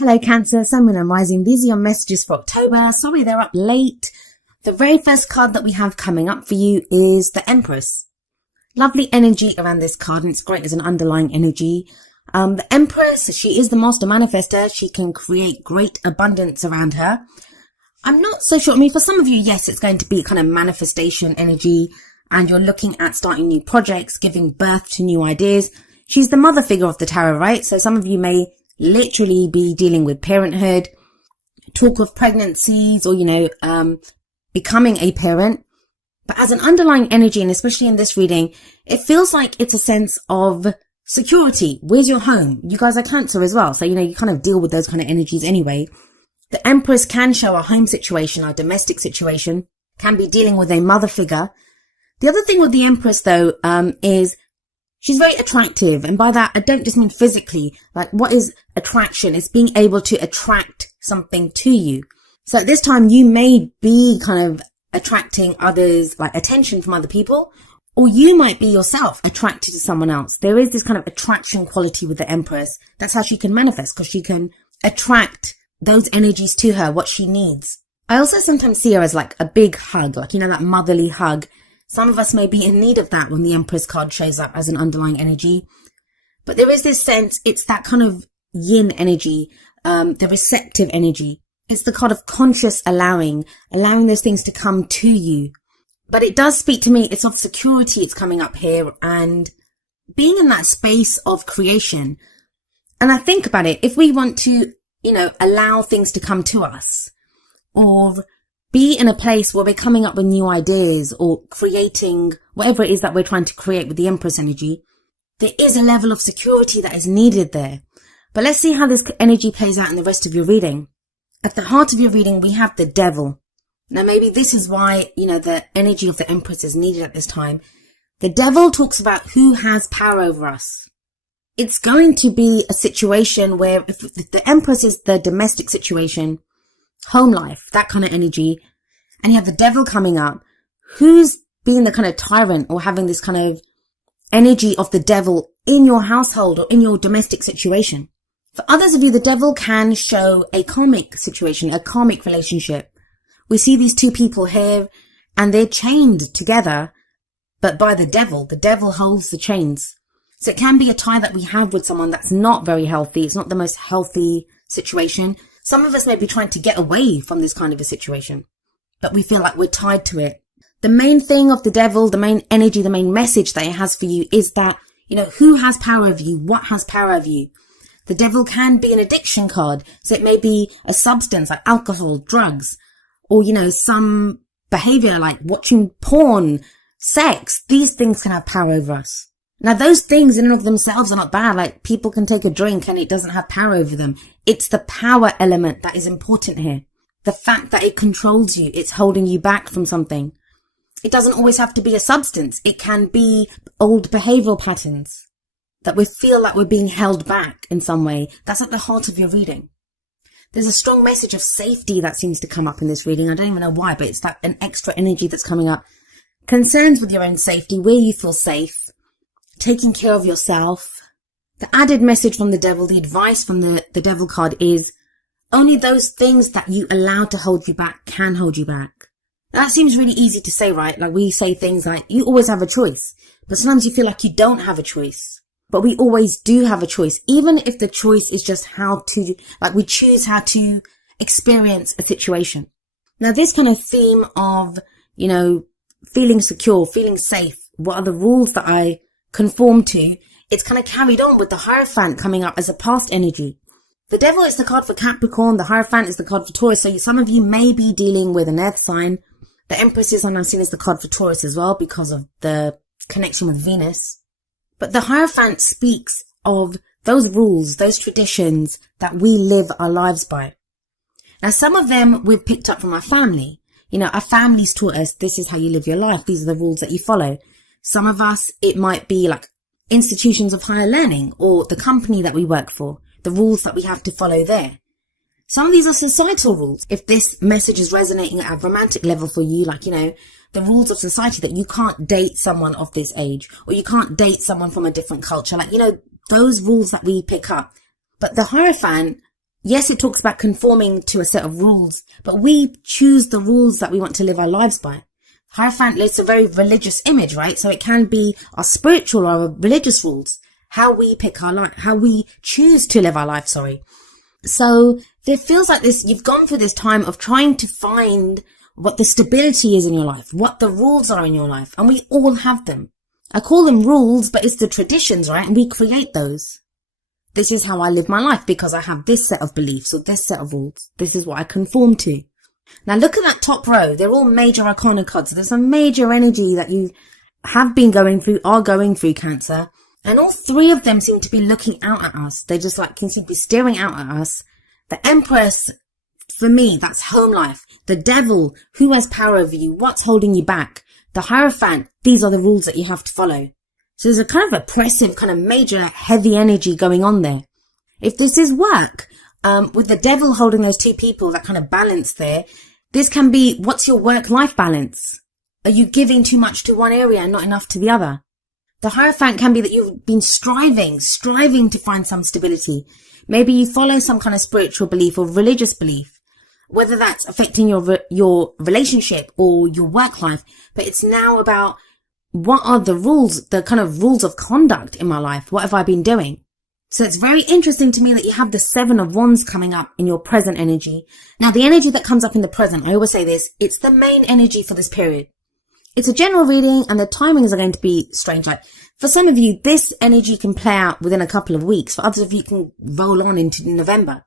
Hello Cancer, Sun, Moon and Rising. These are your messages for October. Sorry they're up late. The very first card that we have coming up for you is the Empress. Lovely energy around this card, and it's great as an underlying energy. The Empress, she is the master manifester. She can create great abundance around her. I'm not so sure. I mean, for some of you, yes, it's going to be kind of manifestation energy, and you're looking at starting new projects, giving birth to new ideas. She's the mother figure of the tarot, right? So some of you may literally be dealing with parenthood, talk of pregnancies, or, becoming a parent. But as an underlying energy, and especially in this reading, it feels like it's a sense of security. Where's your home? You guys are Cancer as well. So, you kind of deal with those kind of energies anyway. The Empress can show a home situation, a domestic situation, can be dealing with a mother figure. The other thing with the Empress, though, is she's very attractive. And by that, I don't just mean physically. Like, what is attraction? It's being able to attract something to you. So at this time, you may be kind of attracting others, like attention from other people, or you might be yourself attracted to someone else. There is this kind of attraction quality with the Empress. That's how she can manifest, because she can attract those energies to her, what she needs. I also sometimes see her as like a big hug, like, that motherly hug. Some of us may be in need of that when the Empress card shows up as an underlying energy. But there is this sense, it's that kind of yin energy, the receptive energy. It's the card of conscious allowing those things to come to you. But it does speak to me, it's of security, it's coming up here, and being in that space of creation. And I think about it, if we want to, allow things to come to us, or be in a place where we're coming up with new ideas or creating whatever it is that we're trying to create with the Empress energy, there is a level of security that is needed there. But let's see how this energy plays out in the rest of your reading. At the heart of your reading, we have the Devil. Now, maybe this is why, the energy of the Empress is needed at this time. The Devil talks about who has power over us. It's going to be a situation where if the Empress is the domestic situation, home life, that kind of energy, and you have the Devil coming up, who's being the kind of tyrant or having this kind of energy of the Devil in your household or in your domestic situation? For others of you, the Devil can show a karmic situation, a karmic relationship. We see these two people here and they're chained together, but by the Devil holds the chains. So it can be a tie that we have with someone that's not very healthy. It's not the most healthy situation. Some of us may be trying to get away from this kind of a situation, but we feel like we're tied to it. The main thing of the Devil, the main energy, the main message that it has for you is that, who has power over you? What has power over you? The Devil can be an addiction card. So it may be a substance like alcohol, drugs, or, some behavior like watching porn, sex. These things can have power over us. Now, those things in and of themselves are not bad. Like, people can take a drink and it doesn't have power over them. It's the power element that is important here. The fact that it controls you, it's holding you back from something. It doesn't always have to be a substance. It can be old behavioral patterns that we feel like we're being held back in some way. That's at the heart of your reading. There's a strong message of safety that seems to come up in this reading. I don't even know why, but it's that an extra energy that's coming up. Concerns with your own safety, where you feel safe, taking care of yourself. The added message from the Devil, the advice from the Devil card is only those things that you allow to hold you back can hold you back. Now, that seems really easy to say, right? Like, we say things like, you always have a choice, but sometimes you feel like you don't have a choice. But we always do have a choice, even if the choice is just we choose how to experience a situation. Now, this kind of theme of, feeling secure, feeling safe, what are the rules that I conform to, it's kind of carried on with the Hierophant coming up as a past energy. The Devil is the card for Capricorn, the Hierophant is the card for Taurus, so some of you may be dealing with an earth sign. The Empress is now seen as the card for Taurus as well because of the connection with Venus. But the Hierophant speaks of those rules, those traditions that we live our lives by. Now, some of them we've picked up from our family. Our families taught us this is how you live your life. These are the rules that you follow. Some of us, it might be like institutions of higher learning or the company that we work for, the rules that we have to follow there. Some of these are societal rules. If this message is resonating at a romantic level for you, like, the rules of society that you can't date someone of this age, or you can't date someone from a different culture, like, those rules that we pick up. But the Hierophant Yes, it talks about conforming to a set of rules, but we choose the rules that we want to live our lives by. Hierophant is a very religious image, right? So it can be our spiritual or our religious rules, how we pick our life, how we choose to live our life, So it feels like this, you've gone through this time of trying to find what the stability is in your life, what the rules are in your life, and we all have them. I call them rules, but it's the traditions, right? And we create those. This is how I live my life because I have this set of beliefs or this set of rules. This is what I conform to. Now look at that top row. They're all major arcana cards. So there's some major energy that you have been going through, are going through, Cancer. And all three of them seem to be looking out at us. They just like can seem to be staring out at us. The Empress, for me, that's home life. The Devil, who has power over you? What's holding you back? The Hierophant, these are the rules that you have to follow. So there's a kind of oppressive, kind of major, heavy energy going on there. If this is work, with the Devil holding those two people, that kind of balance there, this can be, what's your work-life balance? Are you giving too much to one area and not enough to the other? The Hierophant can be that you've been striving to find some stability. Maybe you follow some kind of spiritual belief or religious belief, whether that's affecting your relationship or your work life. But it's now about, what are the rules, the kind of rules of conduct in my life? What have I been doing? So it's very interesting to me that you have the Seven of Wands coming up in your present energy. Now, the energy that comes up in the present, I always say this, it's the main energy for this period. It's a general reading and the timings are going to be strange. Like for some of you, this energy can play out within a couple of weeks. For others of you, it can roll on into November.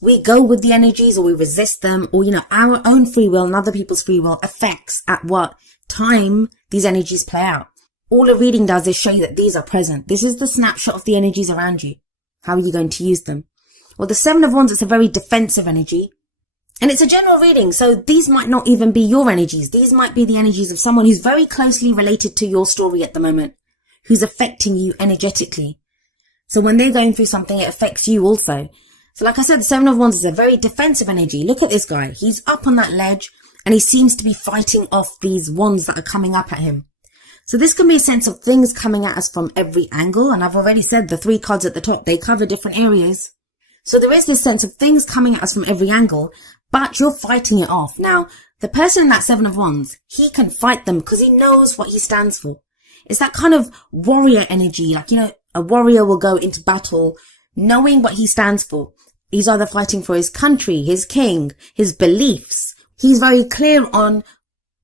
We go with the energies or we resist them, or, our own free will and other people's free will affects at what time these energies play out. All a reading does is show you that these are present. This is the snapshot of the energies around you. How are you going to use them? Well, the Seven of Wands, it's a very defensive energy. And it's a general reading, so these might not even be your energies. These might be the energies of someone who's very closely related to your story at the moment, who's affecting you energetically. So when they're going through something, it affects you also. So like I said, the Seven of Wands is a very defensive energy. Look at this guy. He's up on that ledge and he seems to be fighting off these wands that are coming up at him. So this can be a sense of things coming at us from every angle. And I've already said the three cards at the top, they cover different areas. So there is this sense of things coming at us from every angle, but you're fighting it off. Now, the person in that Seven of Wands, he can fight them because he knows what he stands for. It's that kind of warrior energy. Like, a warrior will go into battle knowing what he stands for. He's either fighting for his country, his king, his beliefs. He's very clear on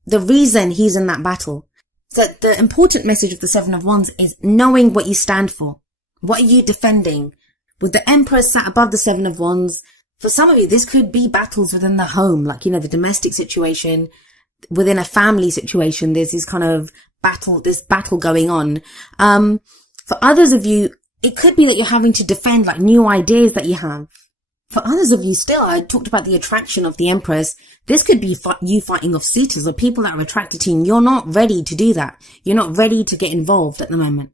the reason he's in that battle. So the important message of the Seven of Wands is knowing what you stand for. What are you defending? With the Empress sat above the Seven of Wands, for some of you, this could be battles within the home, like, the domestic situation, within a family situation. There's this kind of battle going on. For others of you, it could be that you're having to defend like new ideas that you have. For others of you still, I talked about the attraction of the Empress. This could be you fighting off suitors or people that are attracted to you. And you're not ready to do that. You're not ready to get involved at the moment.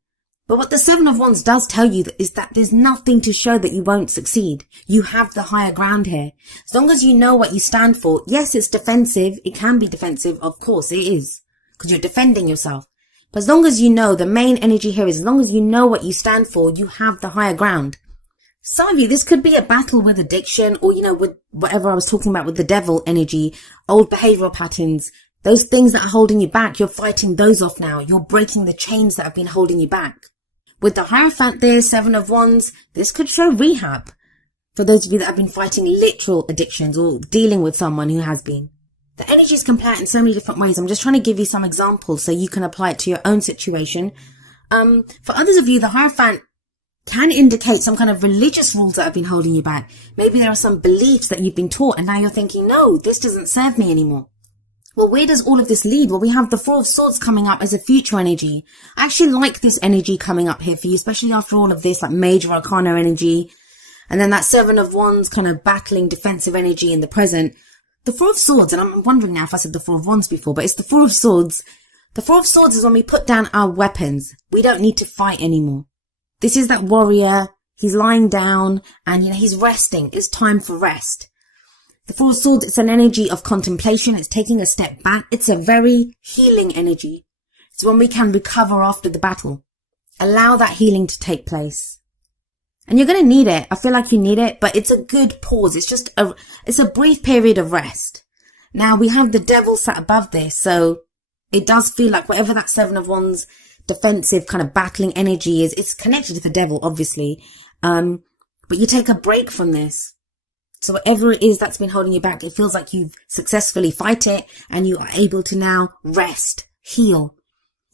But what the Seven of Wands does tell you is that there's nothing to show that you won't succeed. You have the higher ground here. As long as you know what you stand for, yes, it's defensive. It can be defensive. Of course it is, because you're defending yourself. But as long as you know, the main energy here is as long as you know what you stand for, you have the higher ground. Some of you, this could be a battle with addiction or, with whatever I was talking about with the Devil energy, old behavioral patterns, those things that are holding you back. You're fighting those off now. You're breaking the chains that have been holding you back. With the Hierophant there, Seven of Wands, this could show rehab for those of you that have been fighting literal addictions or dealing with someone who has been. The energies can play out in so many different ways. I'm just trying to give you some examples so you can apply it to your own situation. For others of you, the Hierophant can indicate some kind of religious rules that have been holding you back. Maybe there are some beliefs that you've been taught and now you're thinking, no, this doesn't serve me anymore. Well, where does all of this lead? Well, we have the Four of Swords coming up as a future energy. I actually like this energy coming up here for you, especially after all of this, like major arcana energy. And then that Seven of Wands kind of battling defensive energy in the present. The Four of Swords, and I'm wondering now if I said the Four of Wands before, but it's the Four of Swords. The Four of Swords is when we put down our weapons. We don't need to fight anymore. This is that warrior. He's lying down and, he's resting. It's time for rest. The Four of Swords, it's an energy of contemplation. It's taking a step back. It's a very healing energy. It's when we can recover after the battle. Allow that healing to take place. And you're going to need it. I feel like you need it, but it's a good pause. It's a brief period of rest. Now we have the Devil sat above this, so it does feel like whatever that Seven of Wands defensive kind of battling energy is, it's connected to the Devil, obviously. But you take a break from this. So whatever it is that's been holding you back, it feels like you've successfully fight it and you are able to now rest, heal.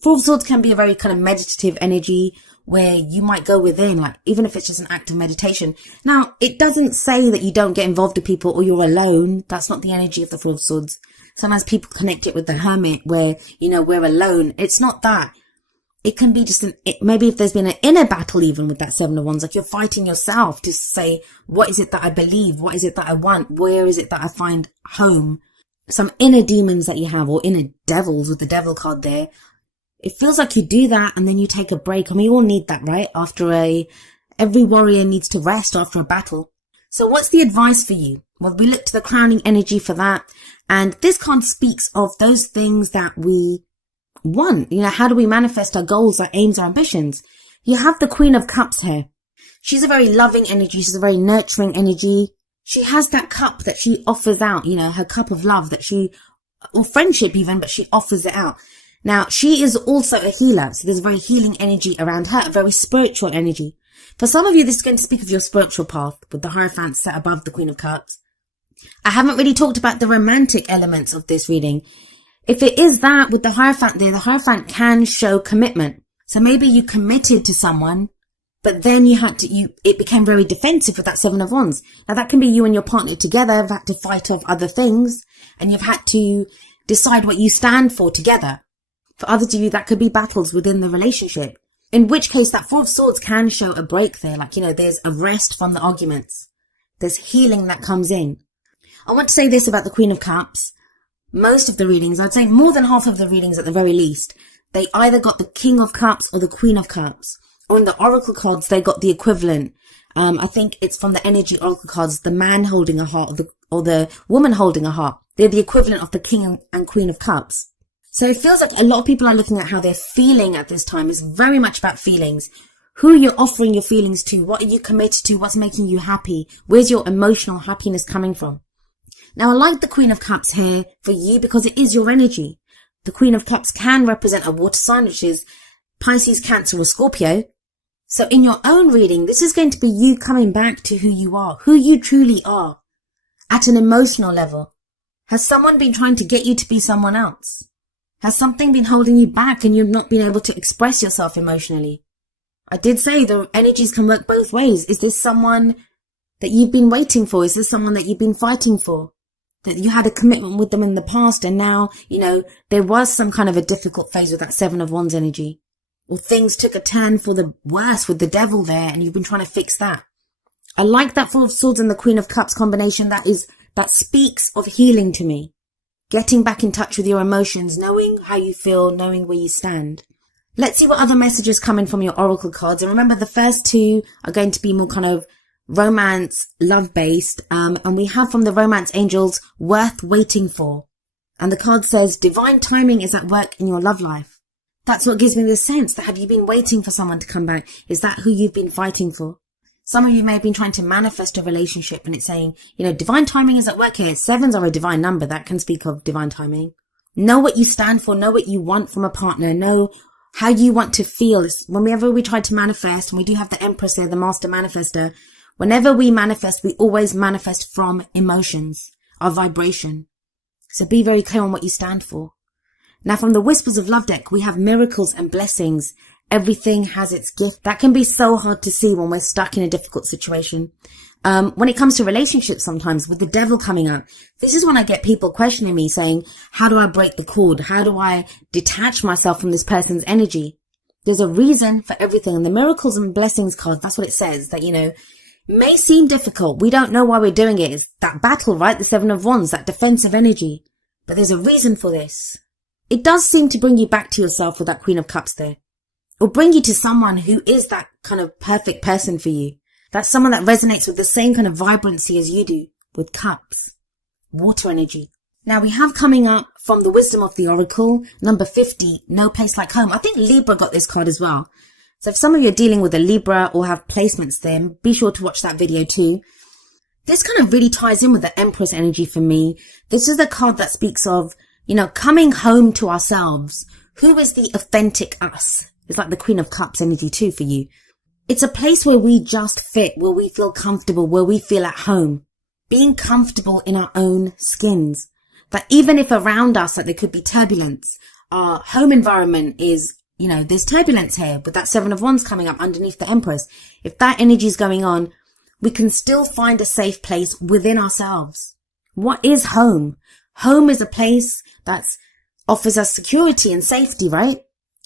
Four of Swords can be a very kind of meditative energy where you might go within, like even if it's just an act of meditation. Now, it doesn't say that you don't get involved with people or you're alone. That's not the energy of the Four of Swords. Sometimes people connect it with the Hermit where, we're alone. It's not that. It can be just maybe if there's been an inner battle even with that Seven of Wands, like you're fighting yourself to say, what is it that I believe? What is it that I want? Where is it that I find home? Some inner demons that you have, or inner devils with the Devil card there. It feels like you do that and then you take a break. And we all need that, right? Every warrior needs to rest after a battle. So what's the advice for you? Well, we look to the crowning energy for that. And this card speaks of those things that we want. How do we manifest our goals, our aims, our ambitions? You have the Queen of Cups here. She's a very loving energy. She's a very nurturing energy. She has that cup that she offers out, her cup of love or friendship even, but she offers it out. Now, she is also a healer, so there's a very healing energy around her, a very spiritual energy. For some of you, this is going to speak of your spiritual path, with the Hierophant set above the Queen of Cups. I haven't really talked about the romantic elements of this reading. If it is that, with the Hierophant there, the Hierophant can show commitment. So maybe you committed to someone, but then it became very defensive with that Seven of Wands. Now, that can be you and your partner together have had to fight off other things, and you've had to decide what you stand for together. For others of you, that could be battles within the relationship. In which case, that Four of Swords can show a break there. Like, there's a rest from the arguments. There's healing that comes in. I want to say this about the Queen of Cups. Most of the readings, I'd say more than half of the readings at the very least, they either got the King of Cups or the Queen of Cups. Or in the Oracle cards, they got the equivalent. I think it's from the Energy Oracle cards, the man holding a heart or the woman holding a heart. They're the equivalent of the King and Queen of Cups. So it feels like a lot of people are looking at how they're feeling at this time. Is very much about feelings. Who you're offering your feelings to. What are you committed to? What's making you happy? Where's your emotional happiness coming from? Now, I like the Queen of Cups here for you because it is your energy. The Queen of Cups can represent a water sign, which is Pisces, Cancer, or Scorpio. So in your own reading, this is going to be you coming back to who you are, who you truly are, at an emotional level. Has someone been trying to get you to be someone else? Has something been holding you back and you've not been able to express yourself emotionally? I did say the energies can work both ways. Is this someone that you've been waiting for? Is this someone that you've been fighting for? That you had a commitment with them in the past and now, there was some kind of a difficult phase with that Seven of Wands energy. Or things took a turn for the worse with the Devil there and you've been trying to fix that. I like that Four of Swords and the Queen of Cups combination. That speaks of healing to me. Getting back in touch with your emotions, knowing how you feel, knowing where you stand. Let's see what other messages come in from your Oracle cards. And remember, the first two are going to be more kind of romance, love-based. And we have from the Romance Angels, Worth Waiting For. And the card says, divine timing is at work in your love life. That's what gives me the sense that have you been waiting for someone to come back? Is that who you've been fighting for? Some of you may have been trying to manifest a relationship and it's saying, divine timing is at work here. Sevens are a divine number that can speak of divine timing. Know what you stand for. Know what you want from a partner. Know how you want to feel. Whenever we try to manifest, and we do have the Empress there, the Master Manifester, whenever we manifest, we always manifest from emotions, our vibration. So be very clear on what you stand for. Now from the Whispers of Love deck, we have miracles and blessings. Everything has its gift. That can be so hard to see when we're stuck in a difficult situation. When it comes to relationships sometimes, with the Devil coming up, this is when I get people questioning me saying, how do I break the cord? How do I detach myself from this person's energy? There's a reason for everything. And the miracles and blessings card, that's what it says, that, may seem difficult. We don't know why we're doing it. It's that battle, right? The Seven of Wands, that defensive energy. But there's a reason for this. It does seem to bring you back to yourself with that Queen of Cups there. Or bring you to someone who is that kind of perfect person for you. That's someone that resonates with the same kind of vibrancy as you do, with cups, water energy. Now we have coming up from the Wisdom of the Oracle, number 50, No Place Like Home. I think Libra got this card as well. So if some of you are dealing with a Libra or have placements there, be sure to watch that video too. This kind of really ties in with the Empress energy for me. This is the card that speaks of, coming home to ourselves. Who is the authentic us? It's like the Queen of Cups energy too for you. It's a place where we just fit, where we feel comfortable, where we feel at home. Being comfortable in our own skins. That even if around us, like there could be turbulence, our home environment is, there's turbulence here with that Seven of Wands coming up underneath the Empress. If that energy is going on, we can still find a safe place within ourselves. What is home? Home is a place that offers us security and safety, right?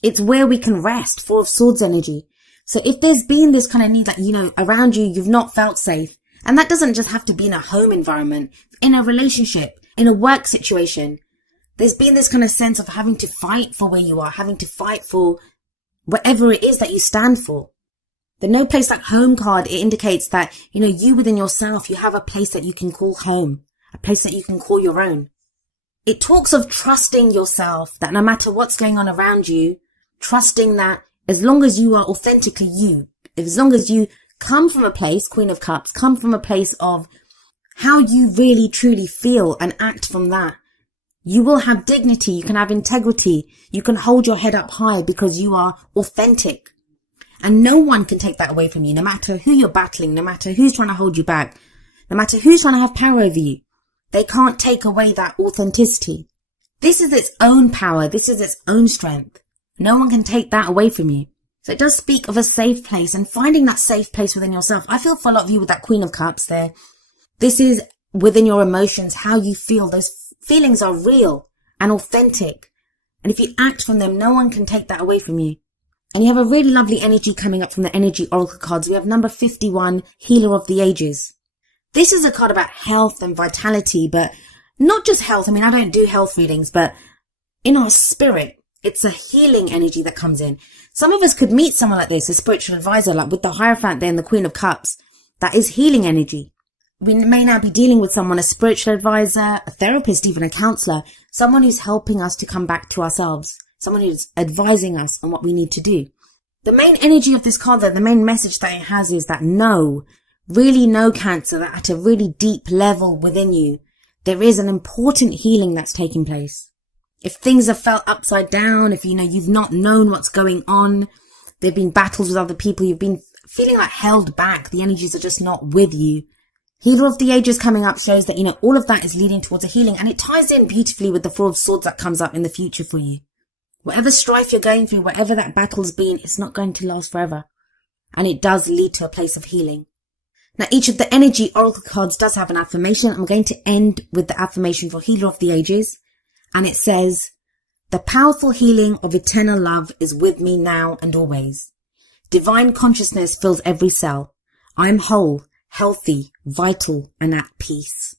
It's where we can rest. Four of Swords energy. So if there's been this kind of need that, around you, you've not felt safe. And that doesn't just have to be in a home environment, in a relationship, in a work situation. There's been this kind of sense of having to fight for where you are, having to fight for whatever it is that you stand for. The No Place Like Home card, it indicates that, you within yourself, you have a place that you can call home, a place that you can call your own. It talks of trusting yourself, that no matter what's going on around you, trusting that as long as you are authentically you, as long as you come from a place, Queen of Cups, come from a place of how you really truly feel and act from that, you will have dignity, you can have integrity, you can hold your head up high because you are authentic. And no one can take that away from you, no matter who you're battling, no matter who's trying to hold you back, no matter who's trying to have power over you. They can't take away that authenticity. This is its own power. This is its own strength. No one can take that away from you. So it does speak of a safe place and finding that safe place within yourself. I feel for a lot of you with that Queen of Cups there. This is within your emotions, how you feel. Those feelings are real and authentic. And if you act from them, no one can take that away from you. And you have a really lovely energy coming up from the Energy Oracle cards. We have number 51, Healer of the Ages. This is a card about health and vitality, but not just health. I mean, I don't do health readings, but in our spirit, it's a healing energy that comes in. Some of us could meet someone like this, a spiritual advisor, like with the Hierophant there and the Queen of Cups. That is healing energy. We may now be dealing with someone, a spiritual advisor, a therapist, even a counselor, someone who's helping us to come back to ourselves, someone who's advising us on what we need to do. The main energy of this card, though, the main message that it has is that really know, Cancer, that at a really deep level within you, there is an important healing that's taking place. If things have felt upside down, if you've not known what's going on, there've been battles with other people, you've been feeling like held back, the energies are just not with you. Healer of the Ages coming up shows that, all of that is leading towards a healing, and it ties in beautifully with the Four of Swords that comes up in the future for you. Whatever strife you're going through, whatever that battle's been, it's not going to last forever. And it does lead to a place of healing. Now, each of the Energy Oracle cards does have an affirmation. I'm going to end with the affirmation for Healer of the Ages. And it says, the powerful healing of eternal love is with me now and always. Divine consciousness fills every cell. I am whole, healthy, vital, and at peace.